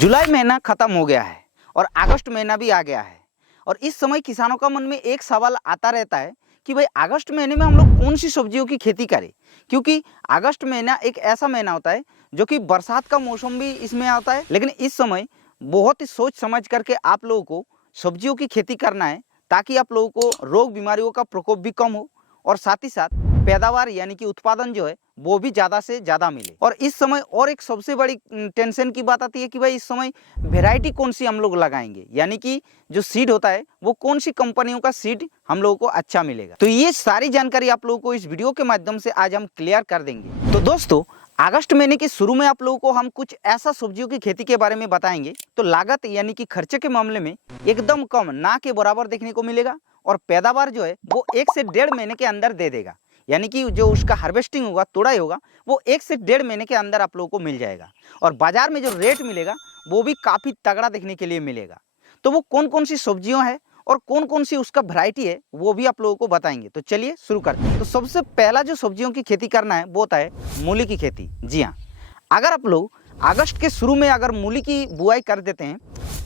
जुलाई महीना खत्म हो गया है और अगस्त महीना भी आ गया है और इस समय किसानों का मन में एक सवाल आता रहता है कि भाई अगस्त महीने में हम लोग कौन सी सब्जियों की खेती करें। क्योंकि अगस्त महीना एक ऐसा महीना होता है जो कि बरसात का मौसम भी इसमें आता है, लेकिन इस समय बहुत ही सोच समझ करके आप लोगों को सब्जियों की खेती करना है ताकि आप लोगों को रोग बीमारियों का प्रकोप भी कम हो और साथ ही साथ पैदावार यानी कि उत्पादन जो है वो भी ज़्यादा से ज़्यादा मिले। और इस समय और एक सबसे बड़ी टेंशन की बात आती है कि भाई इस समय वैरायटी कौन सी हम लोग लगाएंगे, यानी कि जो सीड होता है वो कौन सी कंपनियों का सीड हम लोगों को अच्छा मिलेगा। तो ये सारी जानकारी आप लोगों को इस वीडियो के माध्यम से आज हम क्लियर कर देंगे। तो दोस्तों, अगस्त महीने के शुरू में आप लोगों को हम कुछ ऐसा सब्जियों की खेती के बारे में बताएंगे तो लागत यानी कि खर्चे के मामले में एकदम कम ना के बराबर देखने को मिलेगा और पैदावार जो है वो 1 से 1.5 महीने के अंदर दे देगा। यानी कि जो उसका हार्वेस्टिंग होगा, तोड़ाई होगा, वो 1 से 1.5 महीने के अंदर आप लोगों को मिल जाएगा और बाजार में जो रेट मिलेगा वो भी काफ़ी तगड़ा देखने के लिए मिलेगा। तो वो कौन कौन सी सब्जियों है और कौन कौन सी उसका वैरायटी है वो भी आप लोगों को बताएंगे। तो चलिए शुरू करते हैं। तो सबसे पहला जो सब्जियों की खेती करना है वो होता है मूली की खेती। जी हाँ, अगर आप लोग अगस्त के शुरू में अगर मूली की बुआई कर देते हैं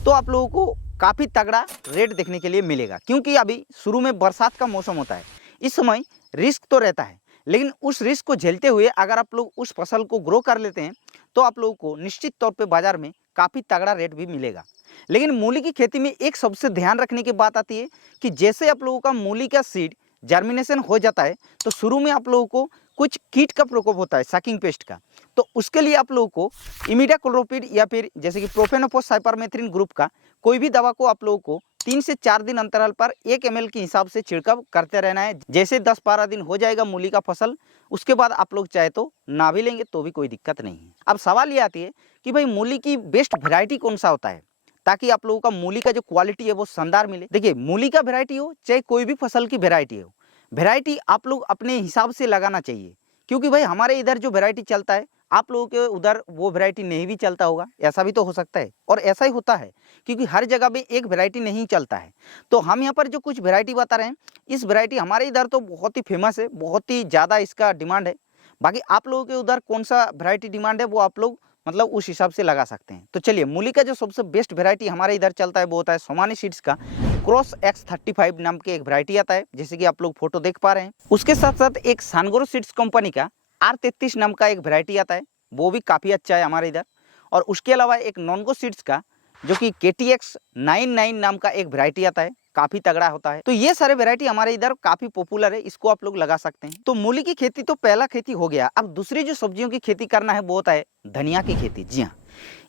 तो आप लोगों को काफ़ी तगड़ा रेट देखने के लिए मिलेगा, क्योंकि अभी शुरू में बरसात का मौसम होता है। इस समय रिस्क तो रहता है, लेकिन उस रिस्क को झेलते हुए अगर आप लोग उस फसल को ग्रो कर लेते हैं तो आप लोगों को निश्चित तौर पे बाजार में काफ़ी तगड़ा रेट भी मिलेगा। लेकिन मूली की खेती में एक सबसे ध्यान रखने की बात आती है कि जैसे आप लोगों का मूली का सीड जर्मिनेशन हो जाता है तो शुरू में आप लोगों को कुछ कीट का प्रकोप होता है, सकिंग पेस्ट का। तो उसके लिए आप लोगों को इमिडाक्लोप्रिड या फिर जैसे कि प्रोफेनोफोस साइपरमेथ्रिन ग्रुप का कोई भी दवा को आप लोगों को 3 से 4 दिन अंतराल पर 1 ml के हिसाब से छिड़काव करते रहना है। जैसे 10-12 दिन हो जाएगा मूली का फसल, उसके बाद आप लोग चाहे तो ना भी लेंगे तो भी कोई दिक्कत नहीं है। अब सवाल ये आती है कि भाई मूली की बेस्ट वेराइटी कौन सा होता है ताकि आप लोगों का मूली का जो क्वालिटी है वो शानदार मिले। देखिए, मूली का वेराइटी हो चाहे कोई भी फसल की वेराइटी हो, वेराइटी आप लोग अपने हिसाब से लगाना चाहिए। क्योंकि भाई हमारे इधर जो वेराइटी चलता है आप लोगों के उधर वो वेराइटी नहीं भी चलता होगा, ऐसा भी तो हो सकता है। और ऐसा ही होता है क्योंकि हर जगह में एक वेराइटी नहीं चलता है। तो हम यहाँ पर जो कुछ वेराइटी बता रहे हैं, इस वेराइटी हमारे इधर तो बहुत ही फेमस है, बहुत ही ज़्यादा इसका डिमांड है। बाकी आप लोगों के उधर कौन सा वेराइटी डिमांड है वो आप लोग मतलब उस हिसाब से लगा सकते हैं। तो चलिए, मूली का जो सबसे बेस्ट वेराइटी हमारे इधर चलता है वो होता है सोमानी सीड्स का क्रॉस X35 नाम के एक वेराइटी आता है, जैसे कि आप लोग फोटो देख पा रहे हैं। उसके साथ साथ एक सानगोरो सीड्स कंपनी का R33 नाम का एक वेराइटी आता है, वो भी काफ़ी अच्छा है हमारे इधर। और उसके अलावा एक नॉनगो सीड्स का जो कि KTX99 नाम का एक वेराइटी आता है, काफ़ी तगड़ा होता है। तो ये सारे वेराइटी हमारे इधर काफ़ी पॉपुलर है, इसको आप लोग लगा सकते हैं। तो मूली की खेती तो पहला खेती हो गया। अब दूसरी जो सब्जियों की खेती करना है वो होता है धनिया की खेती। जी हाँ,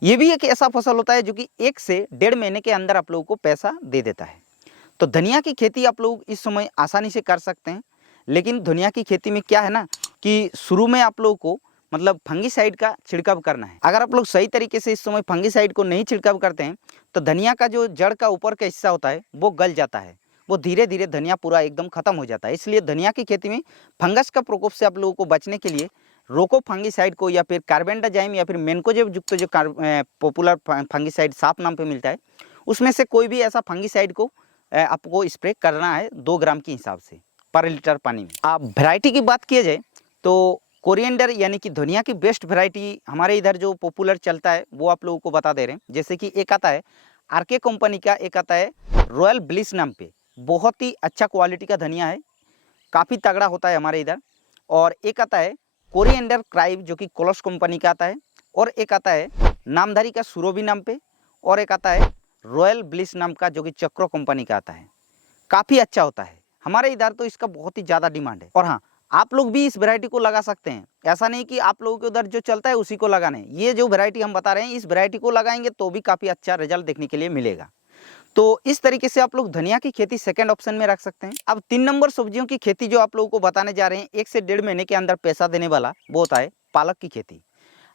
ये भी एक ऐसा फसल होता है जो कि 1 से 1.5 महीने के अंदर आप लोगों को पैसा दे देता है। तो धनिया की खेती आप लोग इस समय आसानी से कर सकते हैं। लेकिन धनिया की खेती में क्या है ना कि शुरू में आप लोगों को मतलब फंगीसाइड का छिड़काव करना है। अगर आप लोग सही तरीके से इस समय फंगीसाइड को नहीं छिड़काव करते हैं तो धनिया का जो जड़ का ऊपर का हिस्सा होता है वो गल जाता है, वो धीरे धीरे धनिया पूरा एकदम खत्म हो जाता है। इसलिए धनिया की खेती में फंगस का प्रकोप से आप लोगों को बचने के लिए रोको फंगीसाइड को या फिर कार्बेंडाजाइम या फिर मेनकोजेब युक्त जो पॉपुलर फंगीसाइड साफ नाम पे मिलता है, उसमें से कोई भी ऐसा फंगीसाइड को आपको स्प्रे करना है 2 ग्राम के हिसाब से पर लीटर पानी में। अब वैरायटी की बात किया जाए तो कोरिएंडर यानी कि धनिया की बेस्ट वैरायटी हमारे इधर जो पॉपुलर चलता है वो आप लोगों को बता दे रहे हैं। जैसे कि एक आता है आरके कंपनी का, एक आता है रॉयल ब्लिस नाम पे, बहुत ही अच्छा क्वालिटी का धनिया है, काफ़ी तगड़ा होता है हमारे इधर। और एक आता है कोरिएंडर क्राइव जो कि कोलस कंपनी का आता है, और एक आता है नामधारी का सुरोबी नाम पे, और एक आता है रॉयल ब्लिस नाम का जो कि चक्रो कंपनी का आता है, काफ़ी अच्छा होता है हमारे इधर। तो इसका बहुत ही ज़्यादा डिमांड है। और हाँ, आप लोग भी इस वैरायटी को लगा सकते हैं, ऐसा नहीं कि आप लोगों के उधर जो चलता है उसी को लगाना है। ये जो वैरायटी हम बता रहे हैं इस वैरायटी को लगाएंगे तो भी काफ़ी अच्छा रिजल्ट देखने के लिए मिलेगा। तो इस तरीके से आप लोग धनिया की खेती सेकंड ऑप्शन में रख सकते हैं। अब 3 नंबर सब्जियों की खेती जो आप लोगों को बताने जा रहे हैं 1 से 1.5 महीने के अंदर पैसा देने वाला, वो होता है पालक की खेती।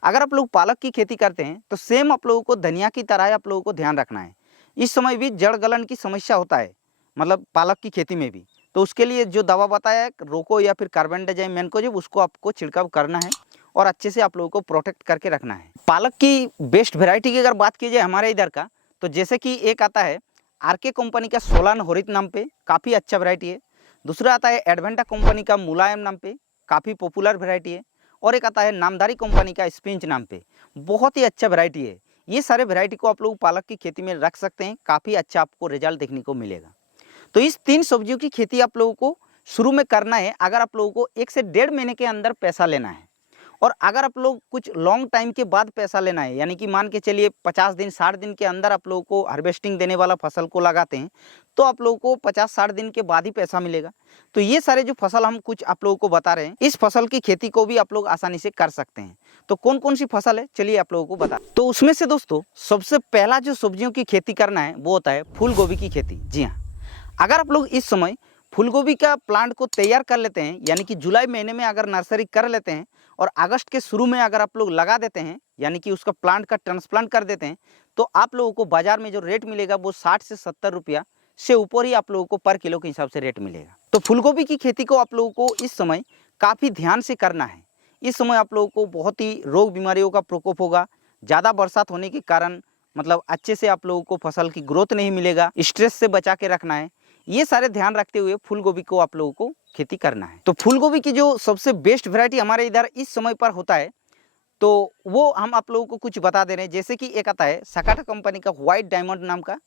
अगर आप लोग पालक की खेती करते हैं तो सेम आप लोगों को धनिया की तरह आप लोगों को ध्यान रखना है। इस समय भी जड़ गलन की समस्या होता है, मतलब पालक की खेती में भी। तो उसके लिए जो दवा बताया है रोको या फिर कार्बेंडाजाइम मेनकोजेब, उसको आपको छिड़काव करना है और अच्छे से आप लोगों को प्रोटेक्ट करके रखना है। पालक की बेस्ट वेराइटी की अगर बात की जाए हमारे इधर का, तो जैसे कि एक आता है आरके कंपनी का सोलान होरित नाम पे, काफ़ी अच्छा वेराइटी है। दूसरा आता है एडवेंटा कंपनी का मुलायम नाम पे, काफ़ी पॉपुलर वेराइटी है। और एक आता है नामधारी कंपनी का स्पिंच नाम पे, बहुत ही अच्छा वेराइटी है। ये सारे वैरायटी को आप लोग पालक की खेती में रख सकते हैं, काफ़ी अच्छा आपको रिजल्ट देखने को मिलेगा। तो इस 3 सब्जियों की खेती आप लोगों को शुरू में करना है अगर आप लोगों को 1 से 1.5 महीने के अंदर पैसा लेना है। और अगर आप लोग कुछ लॉन्ग टाइम के बाद पैसा लेना है, यानी कि मान के चलिए 50 दिन 60 दिन के अंदर आप लोगों को हार्वेस्टिंग देने वाला फसल को लगाते हैं, तो आप लोगों को 50-60 दिन के बाद ही पैसा मिलेगा। तो ये सारे जो फसल हम कुछ आप लोगों को बता रहे हैं, इस फसल की खेती को भी आप लोग आसानी से कर सकते हैं। तो कौन कौन सी फसल है, चलिए आप लोगों को बता। तो उसमें से दोस्तों सबसे पहला जो सब्जियों की खेती करना है वो होता है फूल गोभी की खेती। जी हाँ, अगर आप लोग इस समय फूलगोभी का प्लांट को तैयार कर लेते हैं, यानी कि जुलाई महीने में अगर नर्सरी कर लेते हैं और अगस्त के शुरू में अगर आप लोग लगा देते हैं, यानी कि उसका प्लांट का ट्रांसप्लांट कर देते हैं, तो आप लोगों को बाजार में जो रेट मिलेगा वो 60 से 70 रुपया से ऊपर ही आप लोगों को पर किलो के हिसाब से रेट मिलेगा। तो फूलगोभी की खेती को आप लोगों को इस समय काफ़ी ध्यान से करना है। इस समय आप लोगों को बहुत ही रोग बीमारियों का प्रकोप होगा, ज़्यादा बरसात होने के कारण मतलब अच्छे से आप लोगों को फसल की ग्रोथ नहीं मिलेगा, स्ट्रेस से बचा के रखना है। ये सारे ध्यान रखते हुए फूल गोभी को आप लोगों को खेती करना है। तो फूल गोभी की जो सबसे बेस्ट वैरायटी हमारे इधर इस समय पर होता है, तो वो हम आप लोगों को कुछ बता दे रहे हैं। जैसे कि एक आता है सकाटा कंपनी का व्हाइट डायमंड नाम का,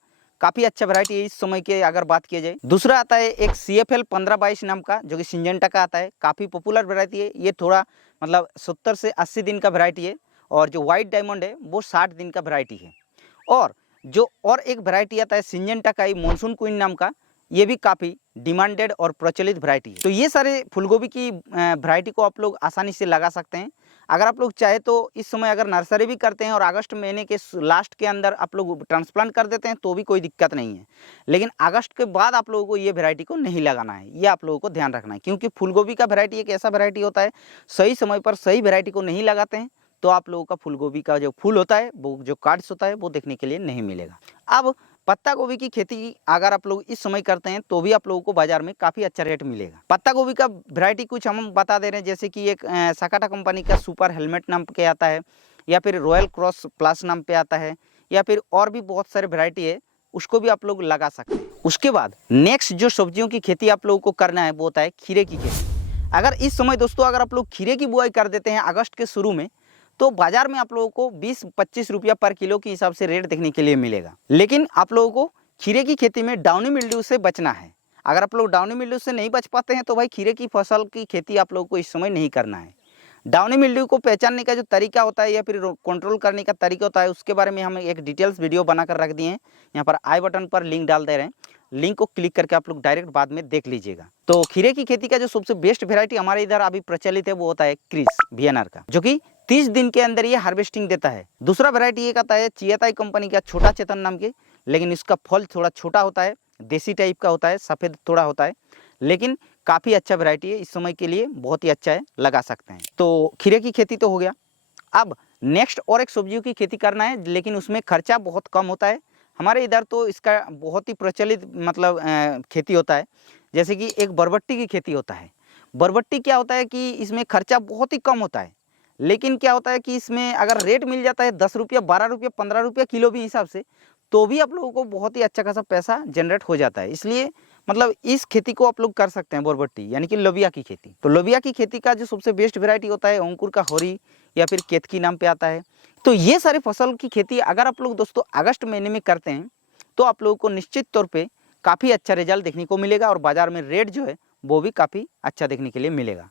काफ़ी अच्छा वैरायटी है इस समय के अगर बात किया जाए। दूसरा आता है एक CFL 1522 नाम का, जो कि सिंजेंटा का आता है, काफ़ी पॉपुलर वैरायटी है। ये थोड़ा मतलब 70 से 80 दिन का वैरायटी है। और जो व्हाइट डायमंड है वो 60 दिन का वैरायटी है। और जो और एक वैरायटी आता है सिंजेंटा का ही मॉनसून क्वीन नाम का, ये भी काफ़ी डिमांडेड और प्रचलित वैरायटी है। तो ये सारे फूलगोभी की वैरायटी को आप लोग आसानी से लगा सकते हैं। अगर आप लोग चाहे तो इस समय अगर नर्सरी भी करते हैं और अगस्त महीने के लास्ट के अंदर आप लोग ट्रांसप्लांट कर देते हैं तो भी कोई दिक्कत नहीं है। लेकिन अगस्त के बाद आप लोगों को ये वैरायटी को नहीं लगाना है, ये आप लोगों को ध्यान रखना है। क्योंकि फूलगोभी का वैरायटी एक ऐसा वैरायटी होता है, सही समय पर सही वैरायटी को नहीं लगाते हैं तो आप लोगों का फूलगोभी का जो फूल होता है, वो जो कार्ड्स होता है, वो देखने के लिए नहीं मिलेगा। अब पत्ता गोभी की खेती अगर आप लोग इस समय करते हैं तो भी आप लोगों को बाजार में काफ़ी अच्छा रेट मिलेगा। पत्ता गोभी का वैरायटी कुछ हम बता दे रहे हैं, जैसे कि एक सकाटा कंपनी का सुपर हेलमेट नाम के आता है, या फिर रॉयल क्रॉस प्लस नाम पे आता है, या फिर और भी बहुत सारे वैरायटी है, उसको भी आप लोग लगा सकते हैं। उसके बाद नेक्स्ट जो सब्जियों की खेती आप लोगों को करना है वो होता है खीरे की खेती। अगर इस समय दोस्तों अगर आप लोग खीरे की बुआई कर देते हैं अगस्त के शुरू में, तो बाजार में आप लोगों को 20-25 रुपया पर किलो के हिसाब से रेट देखने के लिए मिलेगा। लेकिन आप लोगों को खीरे की खेती में डाउनी मिल्ड्यू से बचना है। अगर आप लोग डाउनी मिल्ड्यू से नहीं बच पाते हैं तो भाई खीरे की फसल की खेती आप लोगों को इस समय नहीं करना है। डाउनी मिल्ड्यू को पहचानने का जो तरीका होता है या फिर कंट्रोल करने का तरीका होता है, उसके बारे में हम एक डिटेल्स वीडियो बनाकर रख दिए हैं। यहाँ पर आई बटन पर लिंक डाल दे रहे हैं, लिंक को क्लिक करके आप लोग डायरेक्ट बाद में देख लीजिएगा। तो खीरे की खेती का जो सबसे बेस्ट वेरायटी हमारे इधर अभी प्रचलित है वो होता है क्रिस VNR का, जो कि 30 दिन के अंदर ये हार्वेस्टिंग देता है। दूसरा वैरायटी एक आता है चियाताई कंपनी का छोटा चेतन नाम के, लेकिन इसका फल थोड़ा छोटा होता है, देसी टाइप का होता है, सफ़ेद थोड़ा होता है, लेकिन काफ़ी अच्छा वैरायटी है, इस समय के लिए बहुत ही अच्छा है, लगा सकते हैं। तो खीरे की खेती तो हो गया। अब नेक्स्ट और एक सब्जियों की खेती करना है, लेकिन उसमें खर्चा बहुत कम होता है। हमारे इधर तो इसका बहुत ही प्रचलित मतलब खेती होता है, जैसे कि एक बरबट्टी की खेती होता है। बरबट्टी क्या होता है कि इसमें खर्चा बहुत ही कम होता है, लेकिन क्या होता है कि इसमें अगर रेट मिल जाता है 10 रुपया 12 रुपया 15 रुपया किलो भी हिसाब से, तो भी आप लोगों को बहुत ही अच्छा खासा पैसा जनरेट हो जाता है। इसलिए मतलब इस खेती को आप लोग कर सकते हैं, बरबट्टी यानी कि लोबिया की खेती। तो लोबिया की खेती का जो सबसे बेस्ट वैरायटी होता है अंकुर का होरी या फिर केतकी नाम पे आता है। तो ये सारे फसल की खेती अगर आप लोग दोस्तों अगस्त महीने में करते हैं तो आप लोगों को निश्चित तौर पे काफ़ी अच्छा रिजल्ट देखने को मिलेगा और बाज़ार में रेट जो है वो भी काफ़ी अच्छा देखने के लिए मिलेगा।